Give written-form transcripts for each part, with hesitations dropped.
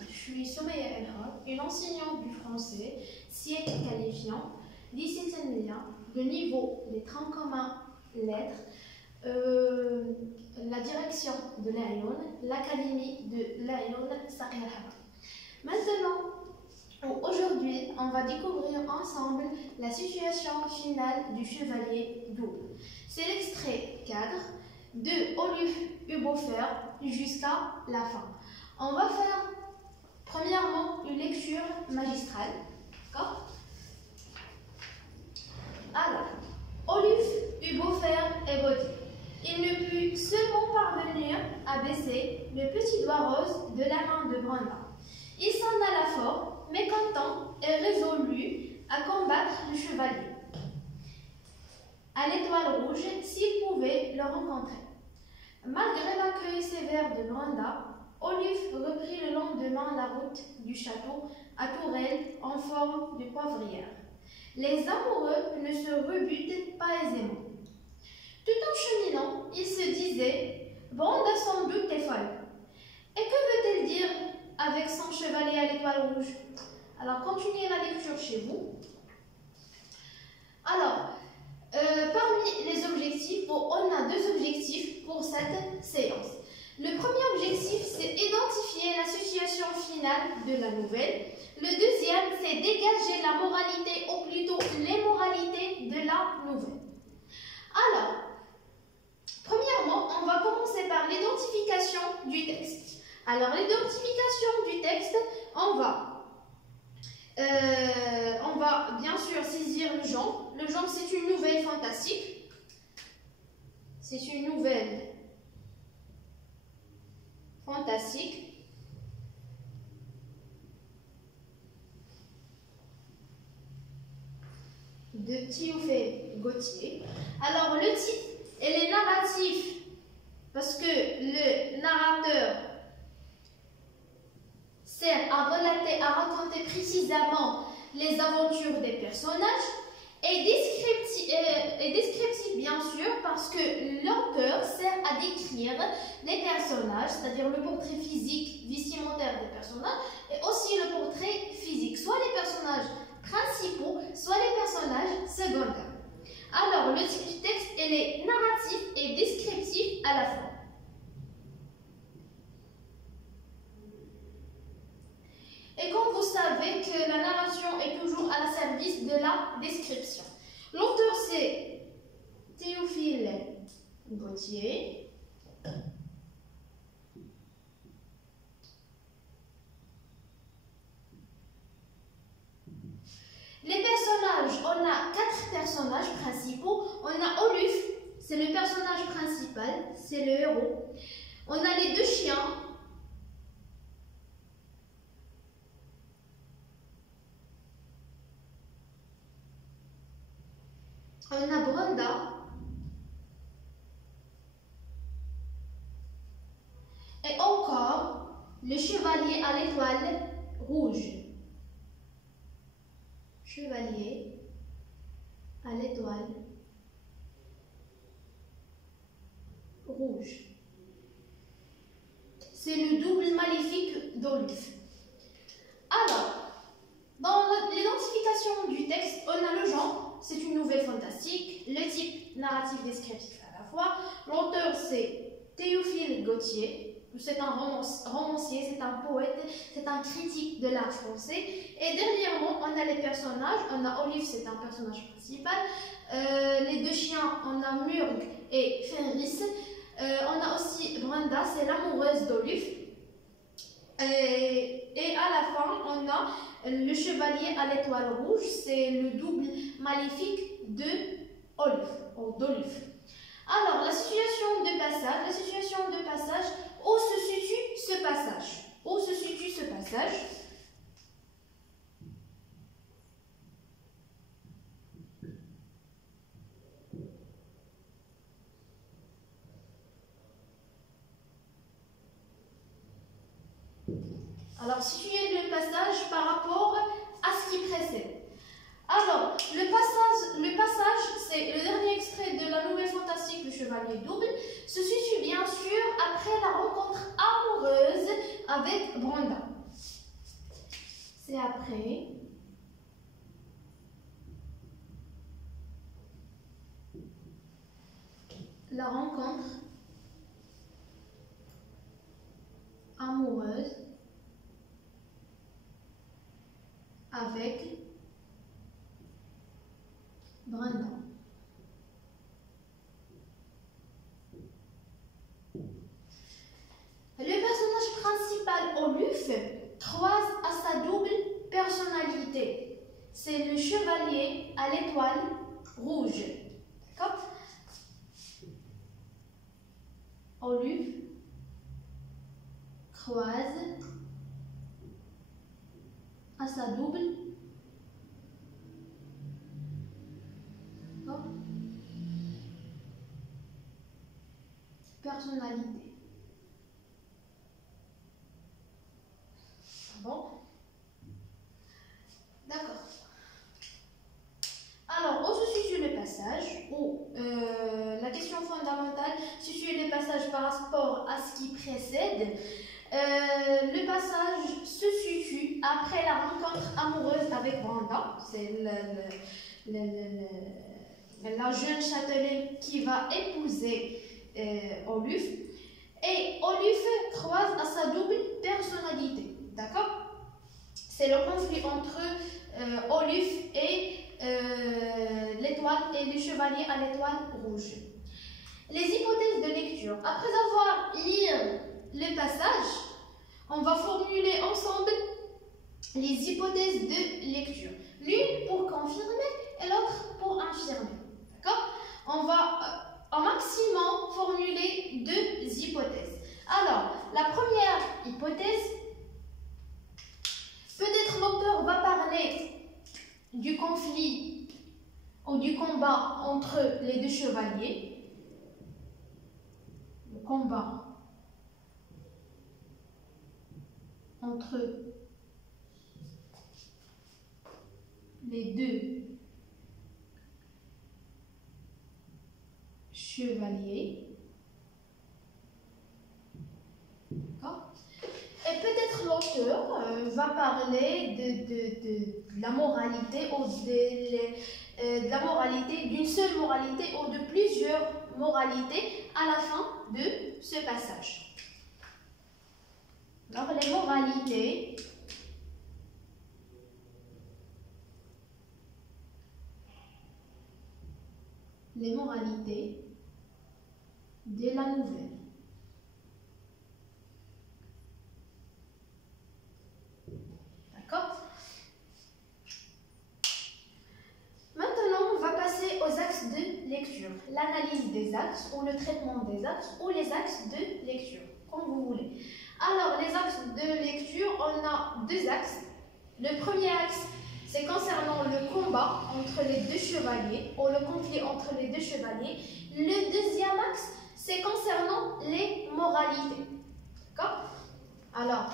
je suis Soumeya Elhad, une enseignante du français, siècle qualifiant, lycée Tanmiya, de niveau des troncs communs lettres, la direction de l'Ayoun, l'académie de l'Ayoun Sakhir Haba. Maintenant, aujourd'hui, on va découvrir ensemble la situation finale du chevalier double. C'est l'extrait cadre de Olive Hubofer jusqu'à la fin. On va faire premièrement une lecture magistrale. D'accord? Alors, Olive Hubofer est beauté. Il ne put seulement parvenir à baisser le petit doigt rose de la main de Brenda. Il s'en alla fort, mécontent et résolu à combattre le chevalier à l'étoile rouge s'il pouvait le rencontrer. Malgré l'accueil sévère de Brenda, Olive reprit le lendemain la route du château à Tourelle en forme de poivrière. Les amoureux ne se rebutent pas aisément. Tout en cheminant, ils se disaient « Brenda sans doute est folle. Et que veut-elle dire avec son chevalier à l'étoile rouge ?» Alors, continuez la lecture chez vous. Alors, parmi les objectifs, on a deux objectifs pour cette séance. Le premier objectif, c'est identifier la situation finale de la nouvelle. Le deuxième, c'est dégager la moralité, ou plutôt les moralités de la nouvelle. Alors, premièrement, on va commencer par l'identification du texte. Alors, l'identification du texte, on va bien sûr saisir le genre. Le genre, c'est une nouvelle fantastique. C'est une nouvelle fantastique. De Théophile Gautier. Alors, le titre et les narratifs, parce que le narrateur sert à relater, à raconter précisément les aventures des personnages, et descriptif bien sûr, parce que l'auteur sert à décrire les personnages, c'est-à-dire le portrait physique vestimentaire des personnages, et aussi le portrait physique, soit les personnages principaux, soit les personnages secondaires. Alors, le type du texte, elle est narratif et descriptif à la fois. Et comme vous savez que la narration est toujours à la service de la description. L'auteur, c'est Théophile Gautier. Les personnages, on a 4 personnages principaux. On a Olive, c'est le personnage principal, c'est le héros. On a les 2 chiens. On a Brenda. Et encore, le chevalier à l'étoile rouge. Chevalier à l'étoile rouge. C'est le double maléfique d'Olive. Alors, dans l'identification du texte, on a le genre, c'est une nouvelle fantastique, le type narratif descriptif à la fois. L'auteur, c'est Théophile Gautier. C'est un romancier, c'est un poète, c'est un critique de l'art français. Et dernièrement, on a les personnages. On a Olive, c'est un personnage principal. Les 2 chiens, on a Murg et Fenris. On a aussi Brenda, c'est l'amoureuse d'Olive. Et à la fin, on a le chevalier à l'étoile rouge, c'est le double maléfique d'Olive. Alors, la situation de passage, où se situe ce passage? Où se situe ce passage? Alors, situer le passage par rapport à ce qui précède. Alors, le passage, c'est le dernier extrait de la nouvelle fantastique Le Chevalier Double, se situe bien sûr après la rencontre amoureuse avec Brenda. c'est après la rencontre amoureuse avec Brenda. Le personnage principal Oluf croise à sa double personnalité. C'est le chevalier à l'étoile rouge. D'accord? Oluf croise à sa double personnalité. Bon, d'accord. Alors, où se situe le passage? Ou la question fondamentale, situer le passage par rapport à ce qui précède. Le passage se situe après la rencontre amoureuse avec Brenda. C'est la jeune châtelaine qui va épouser Oluf. Et Oluf croise à sa double personnalité. D'accord? C'est le conflit entre Oluf et l'étoile et le chevalier à l'étoile rouge. Les hypothèses de lecture. Après avoir lu le passage, on va formuler ensemble les hypothèses de lecture. L'une pour confirmer et l'autre pour infirmer. D'accord? On va au maximum formuler 2 hypothèses. Alors, la première hypothèse, peut-être l'auteur va parler du conflit ou du combat entre les 2 chevaliers. Le combat entre les 2 chevaliers. Et peut-être l'auteur va parler de la moralité ou de la moralité, d'une seule moralité ou de plusieurs moralités à la fin de ce passage. Alors les moralités de la nouvelle. D'accord? Maintenant, on va passer aux axes de lecture. L'analyse des axes ou le traitement des axes ou les axes de lecture, comme vous voulez. Alors, les axes de lecture, on a 2 axes. Le premier axe, c'est concernant le combat entre les 2 chevaliers ou le conflit entre les 2 chevaliers. Le deuxième axe, c'est concernant les moralités. D'accord? Alors,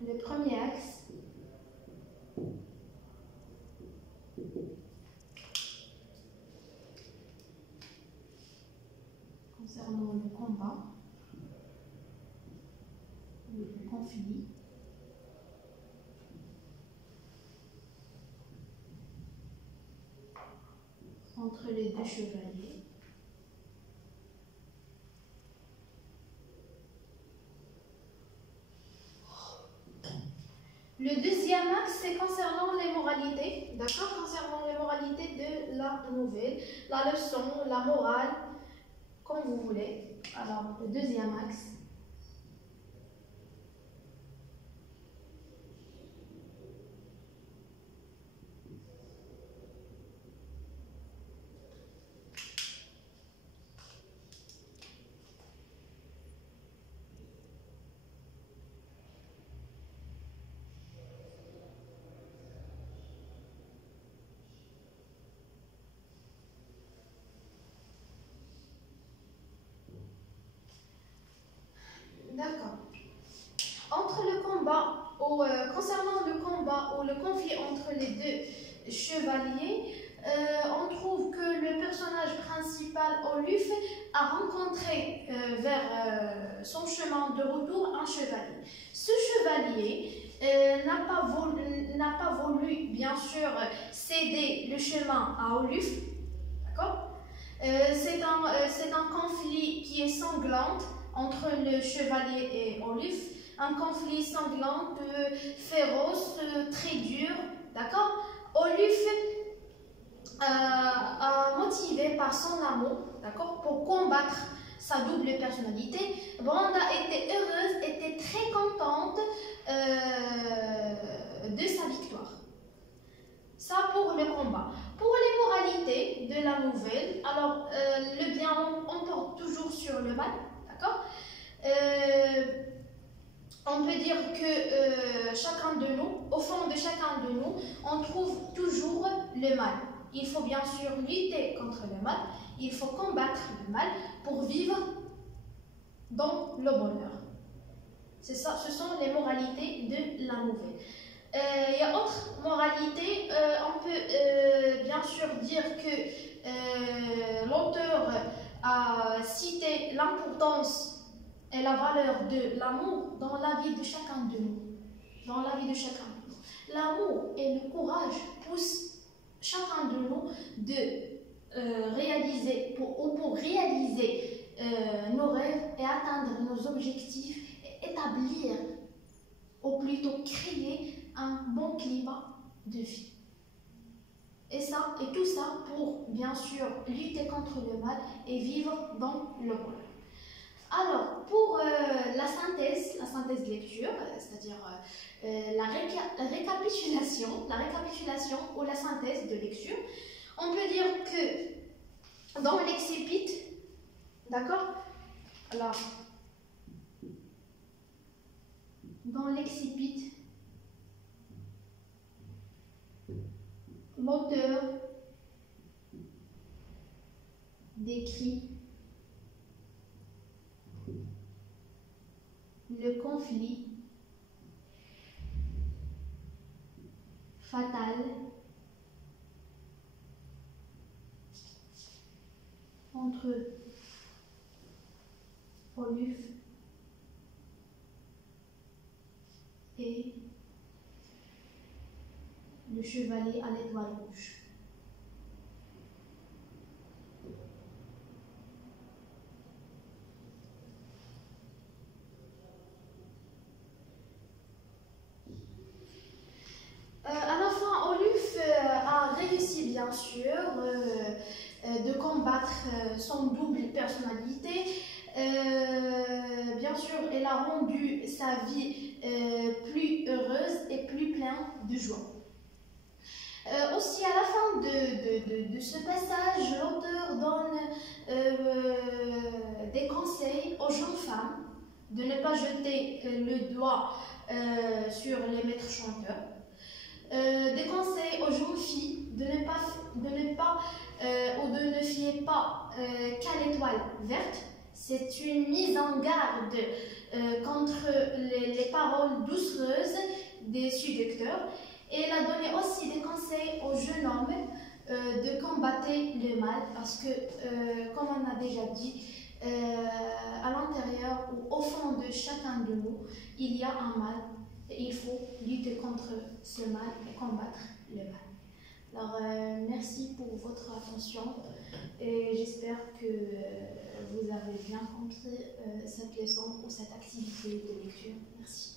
le premier axe, concernant le combat, le conflit entre les 2 chevaliers. Le deuxième axe, c'est concernant les moralités, d'accord? Concernant les moralités de la nouvelle, la leçon, la morale, comme vous voulez. Alors, le deuxième axe. D'accord. Concernant le combat ou le conflit entre les 2 chevaliers, on trouve que le personnage principal, Oluf, a rencontré vers son chemin de retour un chevalier. Ce chevalier n'a pas voulu, bien sûr, céder le chemin à Oluf. D'accord? C'est un conflit qui est sanglant entre le chevalier et Oluf. Un conflit sanglant, féroce, très dur. D'accord? Oluf, motivé par son amour, d'accord, pour combattre sa double personnalité, Branda était heureuse, était très contente de sa victoire. Ça pour le combat. Pour les moralités de la nouvelle, alors le bien emporte toujours sur le mal, d'accord. On peut dire que chacun de nous, au fond de chacun de nous, on trouve toujours le mal. Il faut bien sûr lutter contre le mal, il faut combattre le mal pour vivre dans le bonheur. C'est ça, ce sont les moralités de la nouvelle. Il y a autre moralité, on peut bien sûr dire que l'auteur a cité l'importance et la valeur de l'amour dans la vie de chacun de nous. Dans la vie de chacun de nous. L'amour et le courage poussent chacun de nous de réaliser, pour réaliser nos rêves et atteindre nos objectifs et établir, ou plutôt créer un bon climat de vie. Et tout ça pour bien sûr lutter contre le mal et vivre dans le bonheur. Alors, pour la synthèse de lecture, c'est-à-dire la récapitulation ou la synthèse de lecture, on peut dire que dans l'excipit, d'accord? Alors, dans l'excipit, l'auteur décrit le conflit fatal entre Oluf et le chevalier à l'étoile rouge. À la fin, Oluf a réussi bien sûr de combattre son double personnalité. Bien sûr, elle a rendu sa vie plus heureuse et plus pleine de joie. Aussi, à la fin de ce passage, l'auteur donne des conseils aux jeunes femmes de ne pas jeter le doigt sur les maîtres chanteurs. Des conseils aux jeunes filles de ne fier pas qu'à l'étoile verte. C'est une mise en garde contre les paroles doucereuses des séducteurs. Et elle a donné aussi des conseils aux jeunes hommes de combattre le mal parce que, comme on a déjà dit, à l'intérieur ou au fond de chacun de nous, il y a un mal. Et il faut lutter contre ce mal et combattre le mal. Alors, merci pour votre attention et j'espère que vous avez bien compris cette leçon ou cette activité de lecture. Merci.